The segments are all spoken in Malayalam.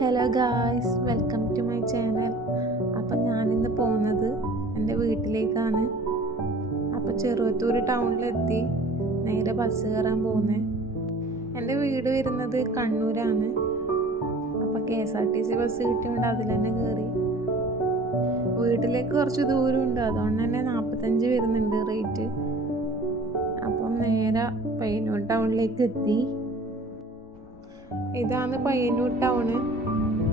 Hello guys, welcome to my channel. അപ്പം ഞാനിന്ന് പോകുന്നത് എൻ്റെ വീട്ടിലേക്കാണ്. അപ്പോൾ ചെറുവത്തൂർ ടൗണിലെത്തി നേരെ ബസ് കയറാൻ പോകുന്നത്. എൻ്റെ വീട് വരുന്നത് കണ്ണൂരാണ്. അപ്പോൾ KSRTC ബസ് കിട്ടിയോണ്ട് അതിൽ തന്നെ കയറി. വീട്ടിലേക്ക് കുറച്ച് ദൂരമുണ്ട്, അതുകൊണ്ട് തന്നെ 45 വരുന്നുണ്ട് റേറ്റ്. അപ്പം നേരെ പയ്യന്നൂർ ടൗണിലേക്ക് എത്തി. ഇതാണ് പയ്യന്നൂർ ടൗണ്.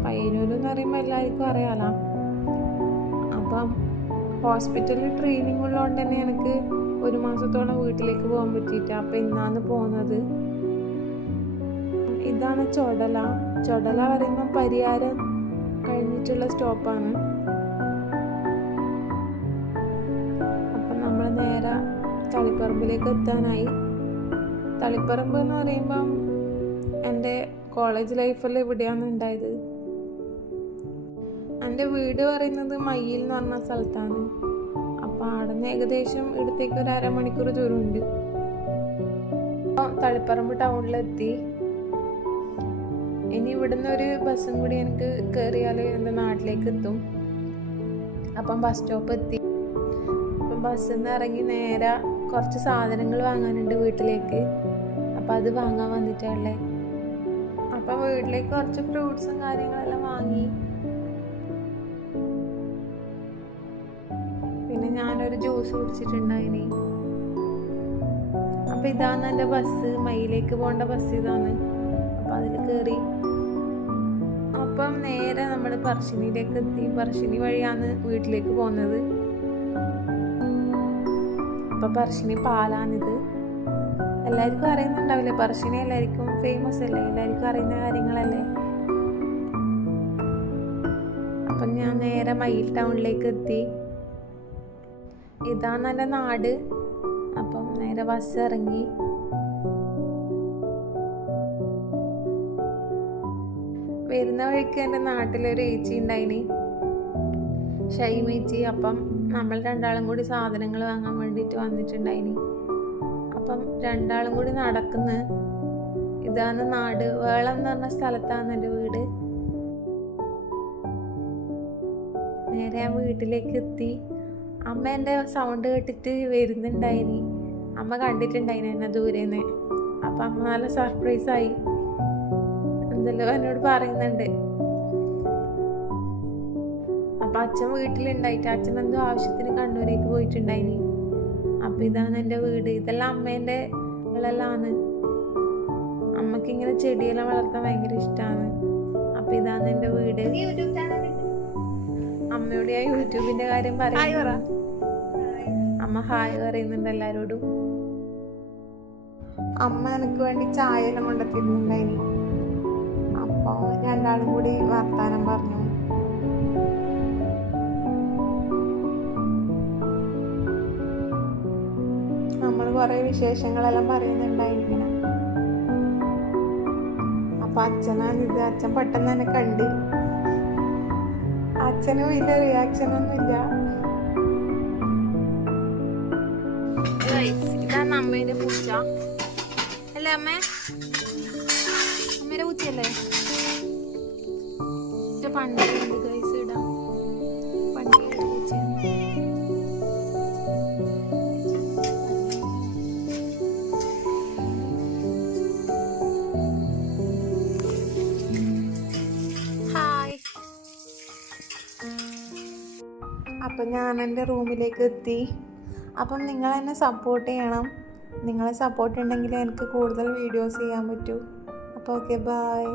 പയ്യന്നൂർ എന്ന് പറയുമ്പോൾ എല്ലാവർക്കും അറിയാലോ. അപ്പം ഹോസ്പിറ്റലിൽ ട്രെയിനിങ് ഉള്ളതുകൊണ്ട് തന്നെ എനിക്ക് 1 മാസത്തോളം വീട്ടിലേക്ക് പോകാൻ പറ്റിയിട്ട്. അപ്പം ഇന്നാണ് പോകുന്നത്. ഇതാണ് ചൊടല. ചൊടല പറയുമ്പോൾ പരിയാരം കഴിഞ്ഞിട്ടുള്ള സ്റ്റോപ്പാണ്. അപ്പം നമ്മൾ നേരെ തളിപ്പറമ്പിലേക്ക് എത്താനായി. തളിപ്പറമ്പ് എന്ന് പറയുമ്പം എൻ്റെ കോളേജ് ലൈഫിൽ ഇവിടെയാണ് ഉണ്ടായത്. എൻ്റെ വീട് പറയുന്നത് മയ്യിൽ എന്ന് പറഞ്ഞ സ്ഥലത്താണ്. അപ്പോൾ അവിടെ നിന്ന് ഏകദേശം ഇവിടത്തേക്ക് ഒരു അരമണിക്കൂർ ദൂരമുണ്ട്. തളിപ്പറമ്പ് ടൗണിലെത്തി. ഇനി ഇവിടുന്ന് ഒരു ബസ്സും കൂടി എനിക്ക് കയറിയാൽ എൻ്റെ നാട്ടിലേക്ക് എത്തും. അപ്പം ബസ് സ്റ്റോപ്പ് എത്തി. അപ്പം ബസ്സിൽ നിന്ന് ഇറങ്ങി നേരെ കുറച്ച് സാധനങ്ങൾ വാങ്ങാനുണ്ട് വീട്ടിലേക്ക്. അപ്പം അത് വാങ്ങാൻ വന്നിട്ടുള്ളേ. അപ്പം വീട്ടിലേക്ക് കുറച്ച് ഫ്രൂട്ട്സും കാര്യങ്ങളെല്ലാം വാങ്ങി. പിന്നെ ഞാനൊരു ജ്യൂസ് കുടിച്ചിട്ടുണ്ടായിനി. അപ്പം ഇതാണ് എൻ്റെ ബസ്, മയിലേക്ക് പോകേണ്ട ബസ് ഇതാണ്. അപ്പം അതിൽ കയറി. അപ്പം നേരെ നമ്മൾ പറശ്ശിനിയിലേക്ക് എത്തി. പറശ്ശിനി വഴിയാണ് വീട്ടിലേക്ക് പോകുന്നത്. അപ്പം പറശ്ശിനി പാലാണിത്. എല്ലാവർക്കും അറിയുന്നുണ്ടാവില്ലേ, പറശ്ശിനി എല്ലാവർക്കും ഫേമസ് അല്ലേ, എല്ലാവർക്കും അറിയുന്ന കാര്യങ്ങളല്ലേ. അപ്പം ഞാൻ നേരെ മയിൽ ടൗണിലേക്ക് എത്തി. ഇതാണ് എൻ്റെ നാട്. അപ്പം നേരെ ബസ് ഇറങ്ങി. വരുന്ന വഴിക്ക് എൻ്റെ നാട്ടിലൊരു ഏച്ചി ഉണ്ടായിനി, ഷൈമേച്ചി. അപ്പം നമ്മൾ രണ്ടാളും കൂടി സാധനങ്ങൾ വാങ്ങാൻ വേണ്ടിയിട്ട് വന്നിട്ടുണ്ടായിനി. അപ്പം രണ്ടാളും കൂടി നടക്കുന്നു. ഇതാണ് നാട്. വേളം എന്ന് പറഞ്ഞ സ്ഥലത്താണ് എൻ്റെ വീട്. നേരെ ഞാൻ വീട്ടിലേക്ക് എത്തി. അമ്മ എൻ്റെ സൗണ്ട് കേട്ടിട്ട് വരുന്നുണ്ടായിനി. അമ്മ കണ്ടിട്ടുണ്ടായിനി എന്നെ ദൂരേന്ന്. അപ്പം അമ്മ നല്ല സർപ്രൈസായി. എന്തെല്ലോ എന്നോട് പറയുന്നുണ്ട്. അപ്പം അച്ഛൻ വീട്ടിലുണ്ടായിട്ട് അച്ഛൻ എന്തോ ആവശ്യത്തിന് കണ്ണൂരേക്ക് പോയിട്ടുണ്ടായിനി. അപ്പം ഇതാണ് എൻ്റെ വീട്. ഇതെല്ലാം അമ്മേൻ്റെ ാണ്. അമ്മക്ക് ഇങ്ങനെ ചെടിയെല്ലാം വളർത്താൻ ഭയങ്കര ഇഷ്ടമാണ്. അപ്പം ഇതാണ് എൻ്റെ വീട്. അമ്മയോട് ഞാൻ യൂട്യൂബിൻ്റെ കാര്യം പറയുന്നു. അമ്മ ഹായ് പറയുന്നുണ്ട് എല്ലാവരോടും. അമ്മ എനിക്ക് വേണ്ടി ചായ എല്ലാം കൊണ്ടെത്തിയിട്ടുണ്ടായിനി. അപ്പോൾ രണ്ടാളും കൂടി വർത്താനം പറഞ്ഞു. നമ്മൾ കുറേ വിശേഷങ്ങളെല്ലാം പറയുന്നുണ്ടായിരിക്കണം. അപ്പം അച്ഛനാണിത്. അച്ഛൻ പെട്ടെന്ന് തന്നെ കണ്ട്. അച്ഛന് വലിയ റിയാക്ഷനൊന്നുമില്ല. ഇതാണ് അമ്മേന്റെ പൂച്ച അല്ലേ? അമ്മേന്റെ പൂച്ചയല്ലേ? പണ്ടിയുണ്ട് ഗൈസ്. ഇടാ പണ്ടിയുടെ പൂച്ച. അപ്പം ഞാൻ എൻ്റെ റൂമിലേക്ക് എത്തി. അപ്പം നിങ്ങൾ എന്നെ സപ്പോർട്ട് ചെയ്യണം. നിങ്ങളെ സപ്പോർട്ട് ഉണ്ടെങ്കിൽ എനിക്ക് കൂടുതൽ വീഡിയോസ് ചെയ്യാൻ പറ്റൂ. അപ്പോൾ ഓക്കെ, ബൈ.